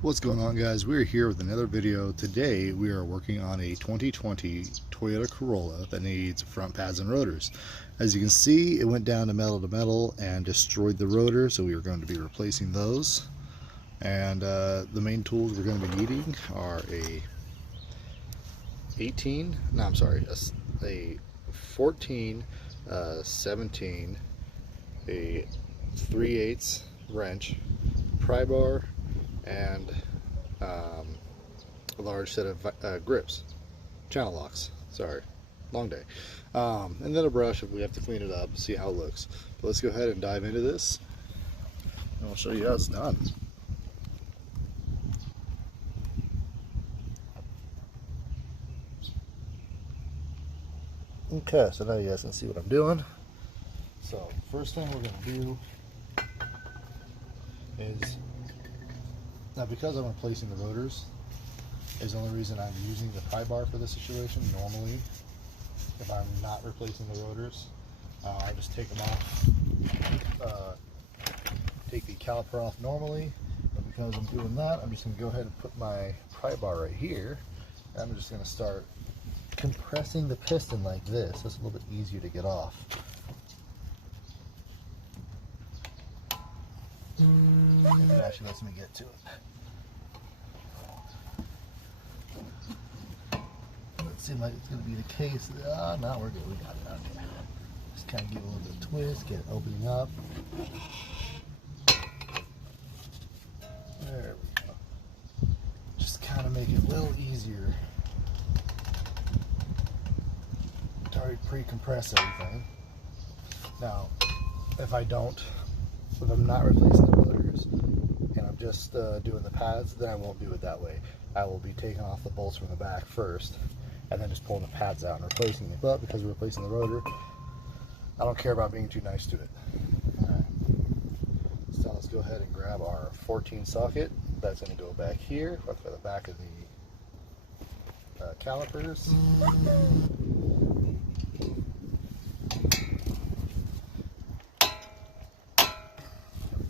What's going on, guys? We're here with another video. Today we are working on a 2020 Toyota Corolla that needs front pads and rotors. As you can see, it went down to metal and destroyed the rotor, so we are going to be replacing those. And the main tools we're going to be needing are a 14, 17, a 3/8 wrench, pry bar, and a large set of grips, channel locks. Sorry, long day. And then a brush if we have to clean it up, see how it looks. But let's go ahead and dive into this, and I'll show you how it's done. Okay, so now you guys can see what I'm doing. So first thing we're going to do is, now because I'm replacing the rotors is the only reason I'm using the pry bar for this situation. Normally, if I'm not replacing the rotors, I just take them off, take the caliper off normally. But because I'm doing that, I'm just going to go ahead and put my pry bar right here. And I'm just going to start compressing the piston like this. It's a little bit easier to get off. If it actually lets me get to it. Doesn't seem like it's going to be the case. No, we're good. We got it out there. Just kind of give it a little bit of twist, get it opening up. There we go. Just kind of make it a little easier to already pre-compress everything. Now, if I'm not replacing the rotors and I'm just doing the pads, then I won't do it that way. I will be taking off the bolts from the back first and then just pulling the pads out and replacing it. But because we're replacing the rotor, I don't care about being too nice to it. Alright, so let's go ahead and grab our 14 socket. That's going to go back here for the back of the calipers.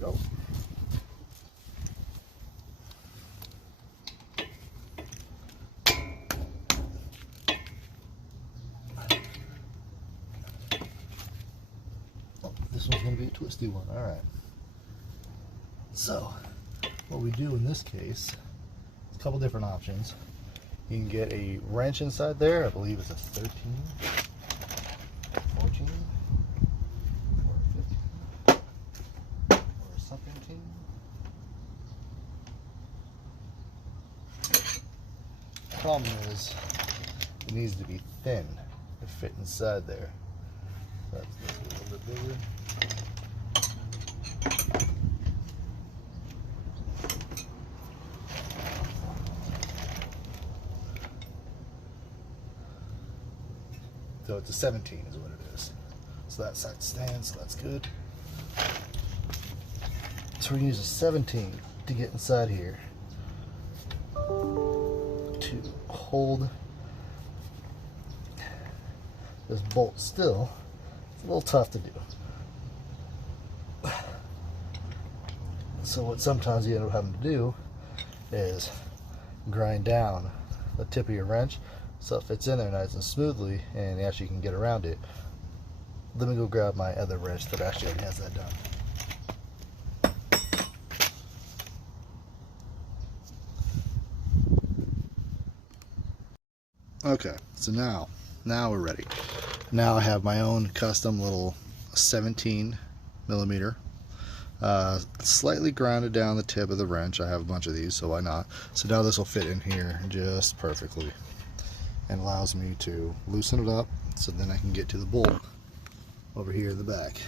Go. Oh, this one's going to be a twisty one. All right. So, what we do in this case, a couple different options. You can get a wrench inside there. I believe it's a 13, 14. 17. The problem is it needs to be thin to fit inside there. So that's a little bit bigger. So it's a 17 is what it is. So that side stands, so that's good. So we're going to use a 17 to get inside here to hold this bolt still. It's a little tough to do. So what sometimes you end up having to do is grind down the tip of your wrench so it fits in there nice and smoothly and actually you can get around it. Let me go grab my other wrench that actually already has that done. Okay, so now we're ready. Now I have my own custom little 17 millimeter, slightly grounded down the tip of the wrench. I have a bunch of these, so why not? So now this will fit in here just perfectly and allows me to loosen it up so then I can get to the bolt over here in the back.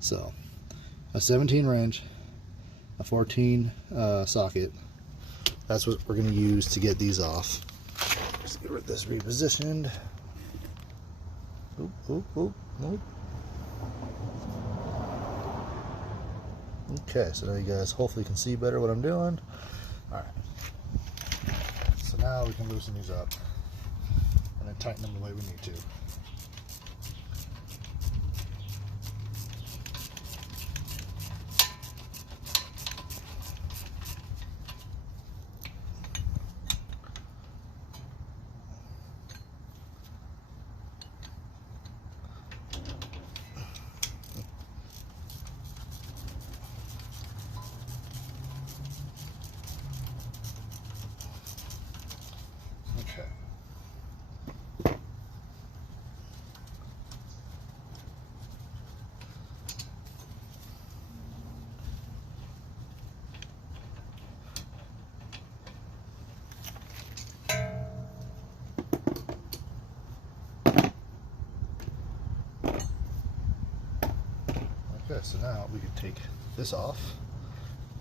So a 17 wrench, a 14 socket. That's what we're going to use to get these off. Let's get this repositioned. Oop, oop, oop, oop. Okay, so now you guys hopefully can see better what I'm doing. Alright. So now we can loosen these up and then tighten them the way we need to. so now we can take this off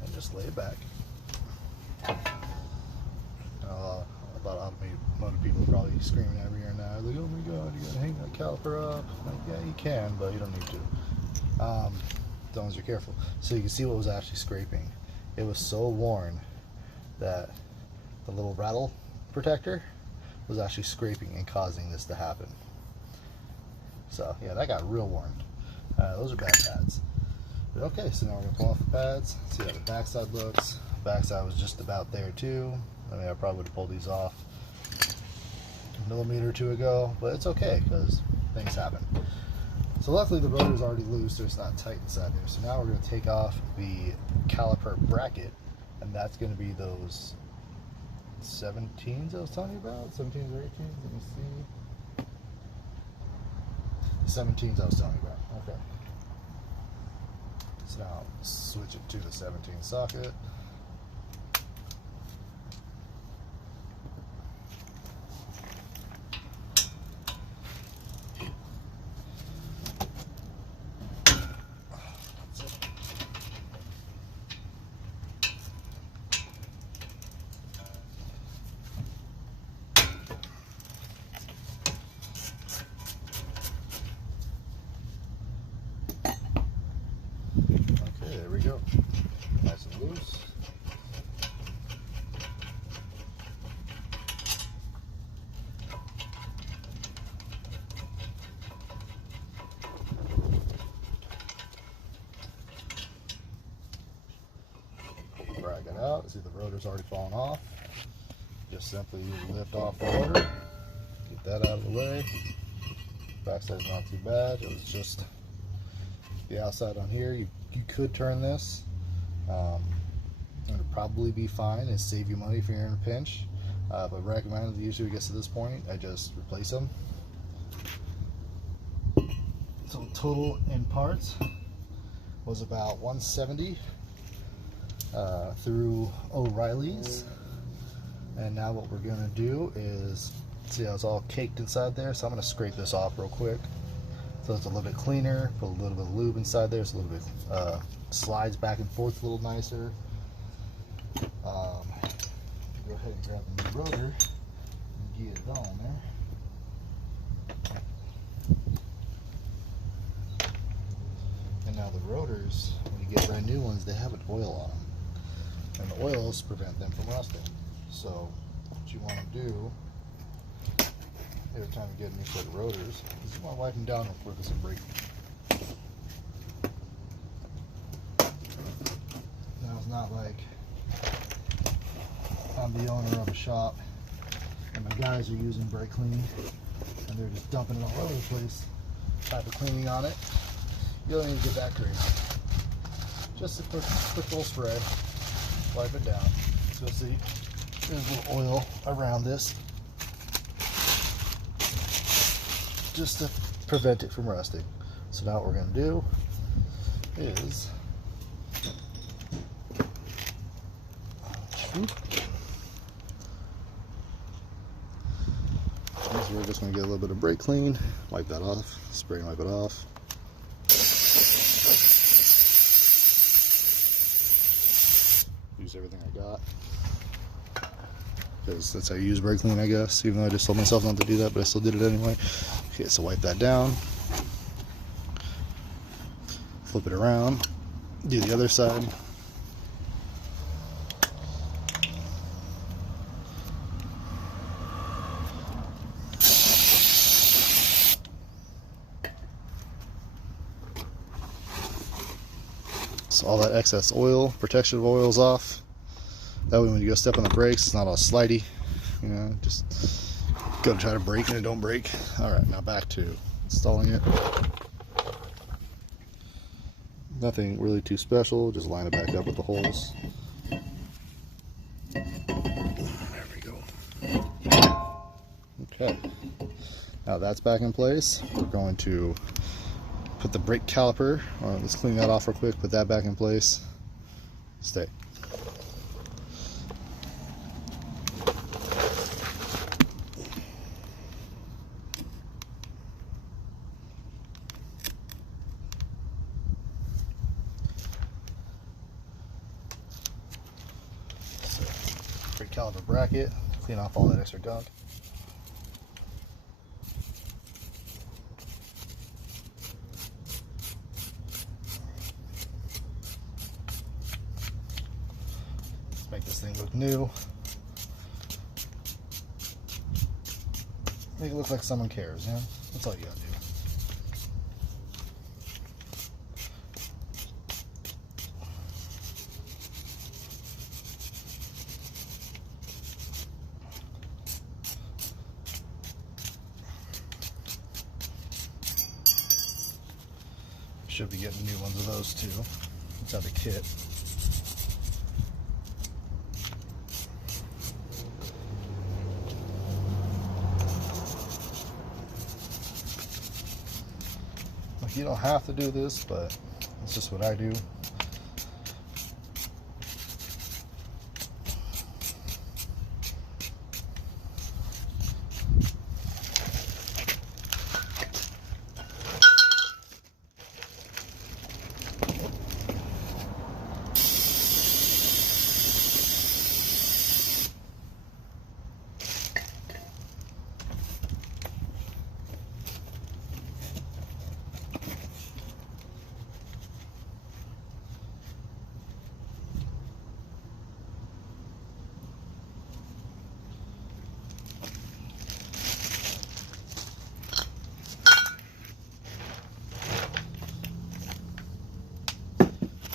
and just lay it back. About automotive people probably screaming every year now, like, oh my god, you gotta hang that caliper up. Like, yeah, you can, but you don't need to. As long as you're careful. So you can see what was actually scraping. It was so worn that the little rattle protector was actually scraping and causing this to happen. So yeah, that got real worn. Those are bad pads. But okay, so now we're gonna pull off the pads, see how the backside looks. Backside was just about there too. I mean, I probably would have pulled these off a millimeter or two ago, but it's okay because things happen. So luckily the rotor is already loose, so it's not tight inside there. So now we're going to take off the caliper bracket, and that's going to be those 17s I was telling you about. 17s or 18s? Let me see. 17s I was telling you about. Okay. So now switch it to the 17 socket. Okay, there we go. Nice and loose. Drag it out. See, the rotor's already fallen off. Just simply lift off the rotor. Get that out of the way. Backside's not too bad. It was just the outside on here. You could turn this. It would probably be fine and save you money if you're in a pinch. But recommend usually it gets to this point, I just replace them. So total in parts was about 170 through O'Reilly's. And now what we're gonna do is, see how it's all caked inside there? So I'm gonna scrape this off real quick. So it's a little bit cleaner, put a little bit of lube inside there, so a little bit slides back and forth a little nicer. Go ahead and grab the new rotor and get it on there. And now the rotors, when you get brand new ones, they have an oil on them. And the oils prevent them from rusting. So what you want to do every time you get a new set of rotors is you want to wipe them down real quick with some brake. Now it's not like I'm the owner of a shop and my guys are using brake clean and they're just dumping it all over the place, type of cleaning on it. You don't need to get that crazy. Just a quick little spray, wipe it down. So you'll see there's a little oil around this, just to prevent it from rusting. So now what we're going to do is we're just going to get a little bit of brake clean, wipe that off, spray and wipe it off. Use everything I got, because that's how you use brake clean, I guess, even though I just told myself not to do that, but I still did it anyway. Okay, so wipe that down, flip it around, do the other side. So all that excess oil, protection oil is off. That way when you go step on the brakes, it's not all slidey. You know, just go to try to brake and it don't break. Alright, now back to installing it. Nothing really too special, just line it back up with the holes. There we go. Okay, now that's back in place. We're going to put the brake caliper, let's clean that off real quick, put that back in place. Stay. factory caliper bracket, clean off all that extra gunk. Make this thing look new. Make it look like someone cares, yeah? That's all you gotta do. Should be getting new ones of those too. It's out of the kit. Like, you don't have to do this, but it's just what I do.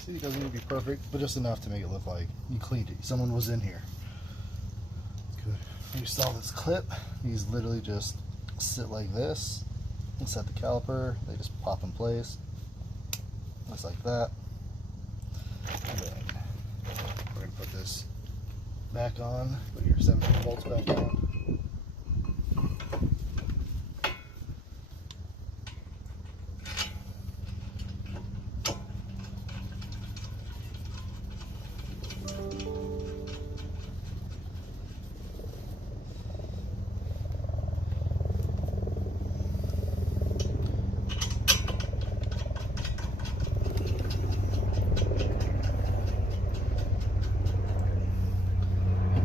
See, it doesn't need to be perfect, but just enough to make it look like you cleaned it. Someone was in here. Good. You install this clip. These literally just sit like this. And set the caliper. They just pop in place. Just like that. And then we're going to put this back on. Put your 17 volts back on.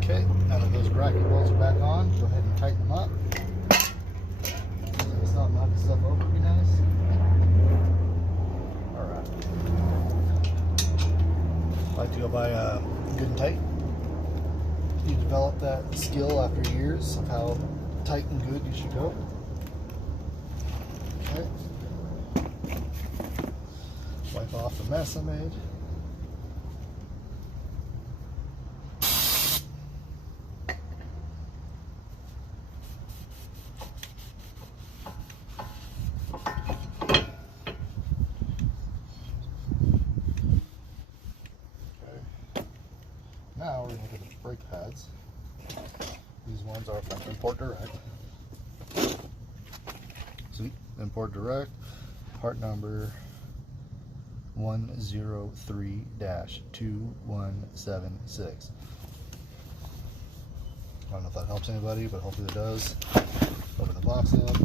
Okay, now that those bracket bolts are back on, go ahead and tighten them up. It's not knocking stuff over, be nice. Alright. Like to go by good and tight. You develop that skill after years of how tight and good you should go. Okay. Wipe off the mess I made. Now we're going to look at the brake pads. These ones are from Import Direct. See, Import Direct, part number 103-2176. I don't know if that helps anybody, but hopefully it does. Open the box up.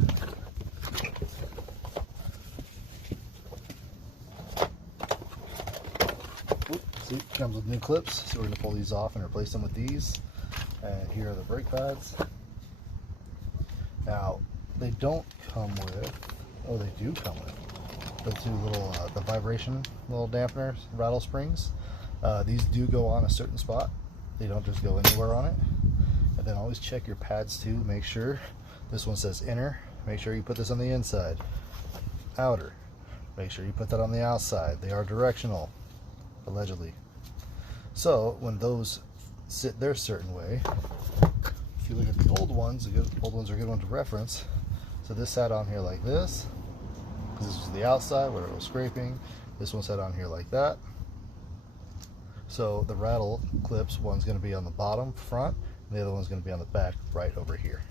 See, it comes with new clips, so we're going to pull these off and replace them with these. And here are the brake pads. Now, they don't come with, oh, they do come with the two little, the vibration little dampeners, rattle springs. These do go on a certain spot. They don't just go anywhere on it. And then always check your pads too. Make sure, this one says inner. Make sure you put this on the inside. Outer. Make sure you put that on the outside. They are directional. Allegedly. So when those sit their certain way, if you look at the old ones, the old ones are a good one to reference. So this sat on here like this, because this was the outside where it was scraping. This one sat on here like that. So the rattle clips, one's going to be on the bottom front, and the other one's going to be on the back right over here.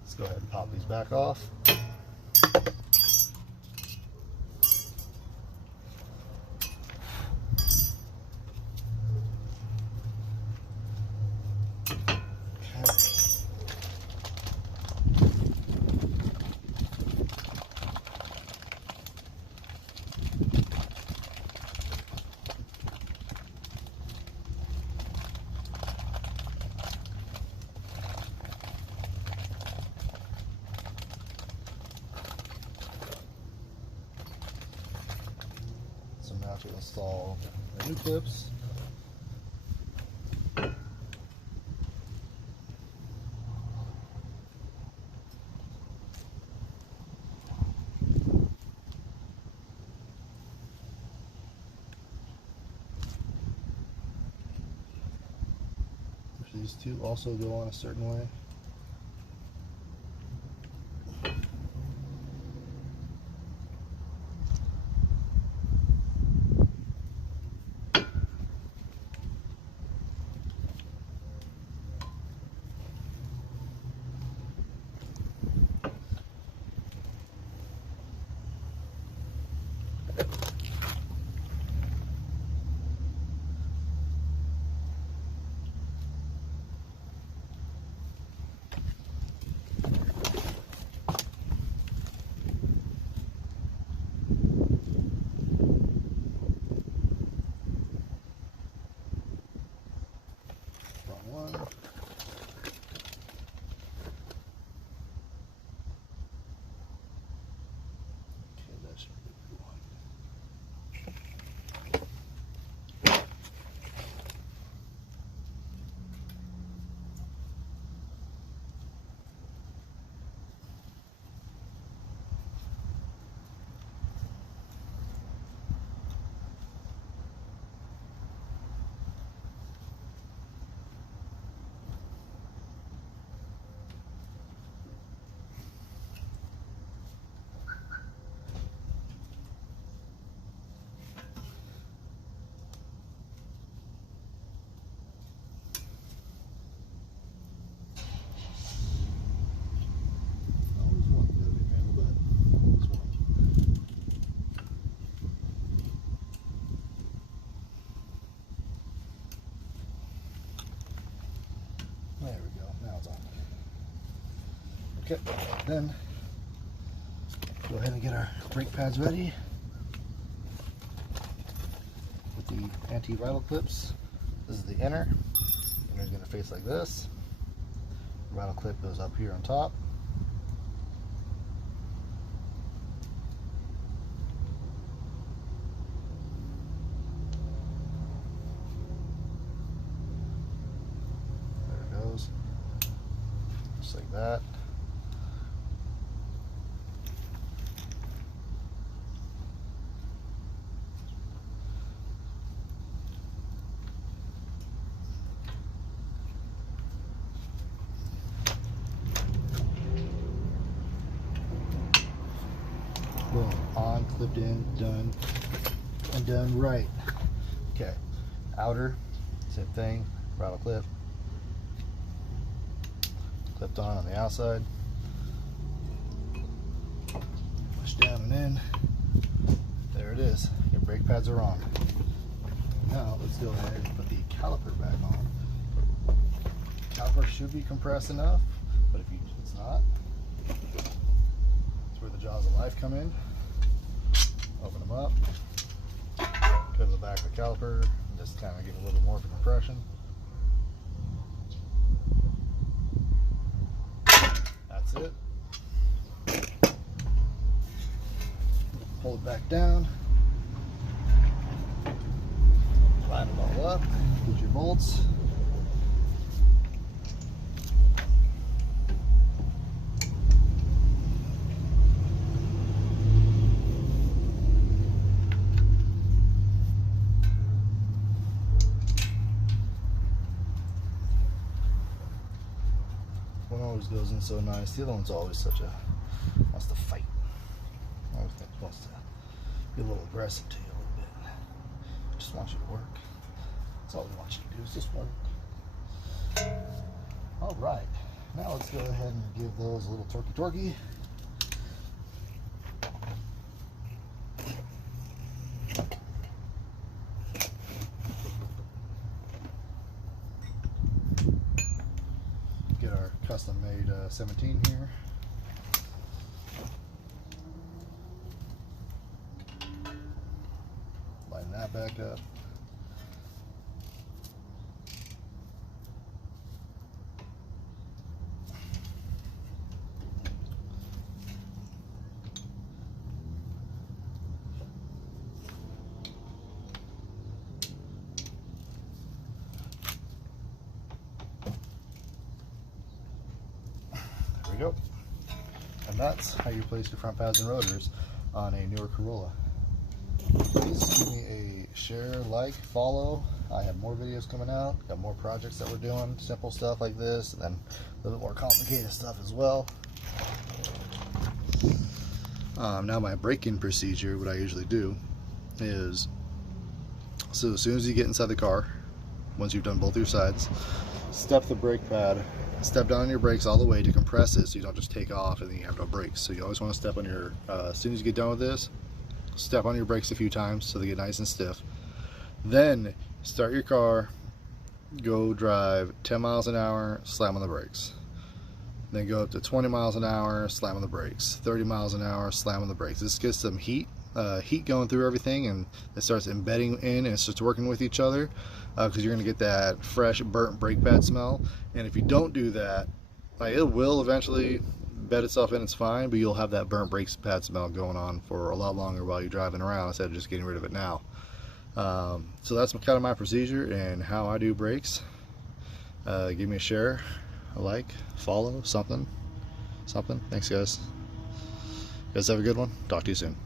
Let's go ahead and pop these back off. now to install the new clips. These two also go on a certain way. One. Okay, that should be the one. There we go, now it's on. Okay, then go ahead and get our brake pads ready with the anti-rattle clips. This is the inner. Inner's going to face like this. The rattle clip goes up here on top. Just like that. Boom, on, clipped in, done, and done right. Okay, outer, same thing, rattle clip. Clipped on the outside. Push down and in. There it is. Your brake pads are on. Now let's go ahead and put the caliper back on. Caliper should be compressed enough, but if it's not, that's where the jaws of life come in. Open them up. Go to the back of the caliper and just kind of give a little more of a compression. That's it. Pull it back down. Line it all up. Put your bolts. One always goes in so nice. The other one's always wants to fight. Always wants to be a little aggressive to you a little bit. Just wants you to work. That's all we want you to do is just work. All right. Now let's go ahead and give those a little torquey. Get our custom made 17 here. Line that back up. we go. And that's how you place your front pads and rotors on a newer Corolla. Please give me a share, like, follow. I have more videos coming out, got more projects that we're doing, simple stuff like this, and then a little bit more complicated stuff as well. Now my braking procedure, what I usually do is, so as soon as you get inside the car, once you've done both your sides, step the brake pad, step down on your brakes all the way to compress it so you don't just take off and then you have no brakes. So you always want to step on your, as soon as you get done with this, step on your brakes a few times so they get nice and stiff. Then start your car, go drive 10 miles an hour, slam on the brakes. Then go up to 20 miles an hour, slam on the brakes. 30 miles an hour, slam on the brakes. This gets some heat going through everything, and it starts embedding in and it starts working with each other, because you're going to get that fresh burnt brake pad smell. And if you don't do that, like, it will eventually bed itself in, it's fine, but you'll have that burnt brake pad smell going on for a lot longer while you're driving around instead of just getting rid of it now. So that's kind of my procedure and how I do brakes. Give me a share, a like, follow, something. Thanks, guys. You guys have a good one. Talk to you soon.